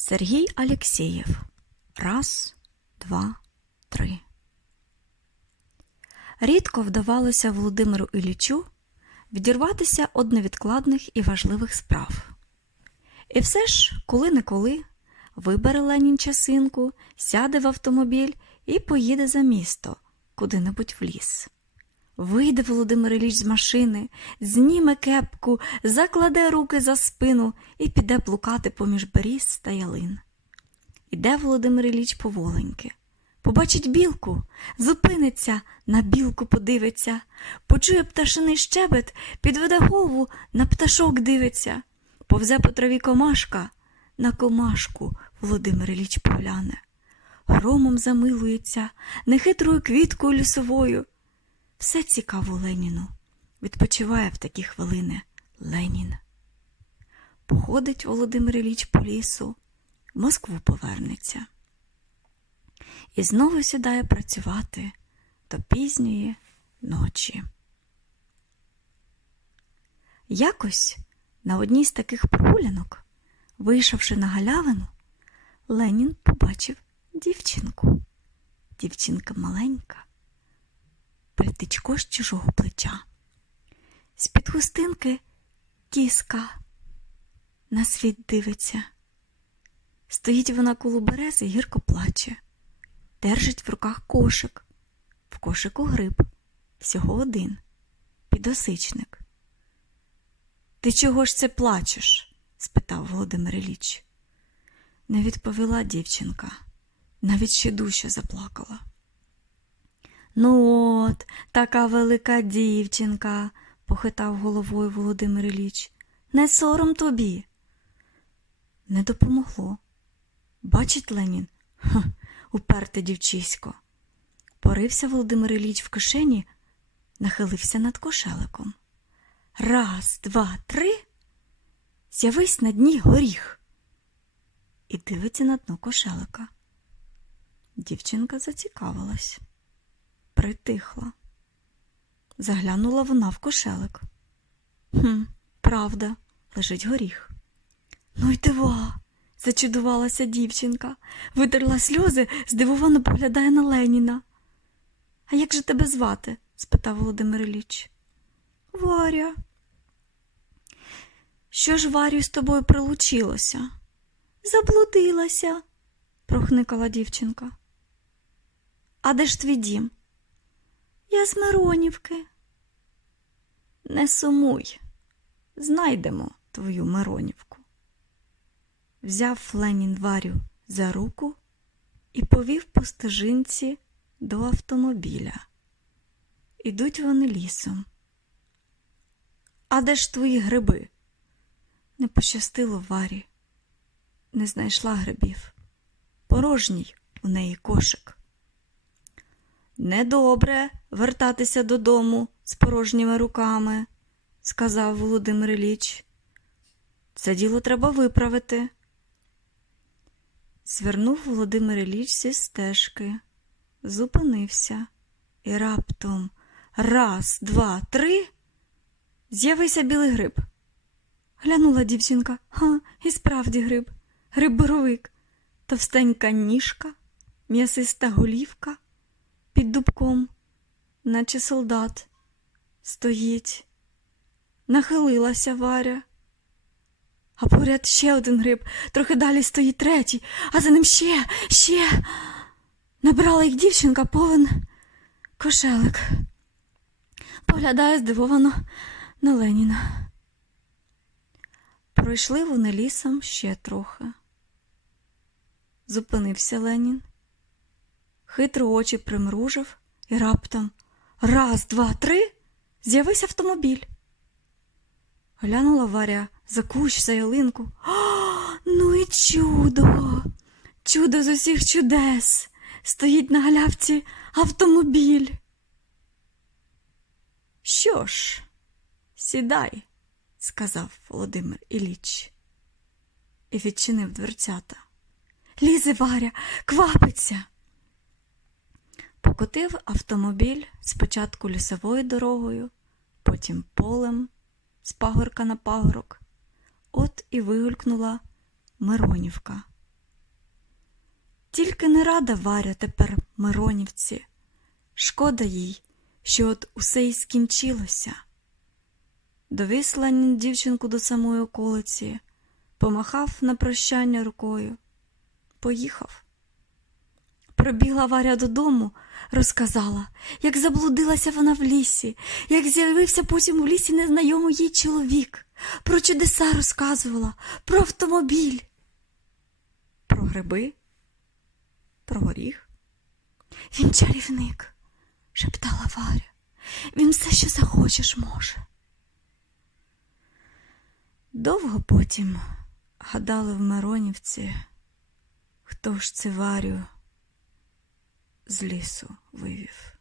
Сергій Алєксєєв. Раз, два, три. Рідко вдавалося Володимиру Іллічу відірватися від невідкладних і важливих справ. І все ж, коли-неколи, вибере Ленін часинку, сяде в автомобіль і поїде за місто, куди-небудь в ліс. Вийде Володимир Ілліч з машини, зніме кепку, закладе руки за спину і піде блукати поміж беріз та ялин. Іде Володимир Ілліч поволеньки. Побачить білку, зупиниться, на білку подивиться, почує пташиний щебет, підведе голову, на пташок дивиться, повзе по траві комашка, на комашку Володимир Ілліч погляне. Громом замилується, нехитрою квіткою лісовою. Все цікаво Леніну. Відпочиває в такі хвилини Ленін. Походить Володимир Ілліч по лісу, в Москву повернеться. І знову сідає працювати до пізньої ночі. Якось на одній з таких прогулянок, вийшовши на галявину, Ленін побачив дівчинку. Дівчинка маленька, плетичко з чужого плеча. З-під хустинки кіска на світ дивиться. Стоїть вона коло берези гірко плаче, держить в руках кошик, в кошику гриб, всього один, підосичник. Ти чого ж це плачеш? спитав Володимир Ілліч. Не відповіла дівчинка, навіть ще дужче заплакала. Ну от, така велика дівчинка, похитав головою Володимир Ілліч. Не сором тобі. Не допомогло. Бачить Ленін, Ха, уперте дівчисько. Порився Володимир Ілліч в кишені, нахилився над кошеликом. Раз, два, три. З'явись на дні горіх. І дивиться на дно кошелика. Дівчинка зацікавилась, притихла. Заглянула вона в кошелик. Хм, правда, лежить горіх. Ну й дива, зачудувалася дівчинка, витерла сльози, здивовано поглядає на Леніна. А як же тебе звати? спитав Володимир Ілліч. Варя. Що ж Варю з тобою прилучилося? Заблудилася, прохникала дівчинка. А де ж твій дім? Я з Миронівки. Не сумуй, знайдемо твою Миронівку. Взяв Ленін Варю за руку і повів по стежинці до автомобіля. Ідуть вони лісом. А де ж твої гриби? Не пощастило Варі, не знайшла грибів. Порожній у неї кошик. Недобре вертатися додому з порожніми руками, сказав Володимир Ілліч. Це діло треба виправити. Звернув Володимир Ілліч зі стежки, зупинився і раптом раз, два, три. З'явився білий гриб. Глянула дівчинка, га, і справді гриб, гриб боровик, товстенька ніжка, м'ясиста голівка під дубком, наче солдат, стоїть. Нахилилася Варя. А поряд ще один гриб, трохи далі стоїть третій, а за ним ще, ще. Набрала їх дівчинка повен кошелик. Поглядає здивовано на Леніна. Пройшли вони лісом ще трохи. Зупинився Ленін, хитро очі примружив і раптом раз, два, три з'явився автомобіль. Глянула Варя за кущ, за ялинку. О, ну і чудо! Чудо з усіх чудес! Стоїть на галявці автомобіль. Що ж, сідай, сказав Володимир Ілліч і відчинив дверцята. Лізе Варя, квапиться. Покотив автомобіль спочатку лісовою дорогою, потім полем з пагорка на пагорок. От і вигулькнула Миронівка. Тільки не рада Варя тепер Миронівці. Шкода їй, що от усе й скінчилося. Довіз Ленін дівчинку до самої околиці, помахав на прощання рукою, поїхав. Прибігла Варя додому, розказала, як заблудилася вона в лісі, як з'явився потім у лісі незнайомий їй чоловік, про чудеса розказувала, про автомобіль, про гриби, про горіх. Він чарівник, шептала Варя. Він все, що захочеш, може. Довго потім гадали в Миронівці, хто ж це Варю з лісу вивів.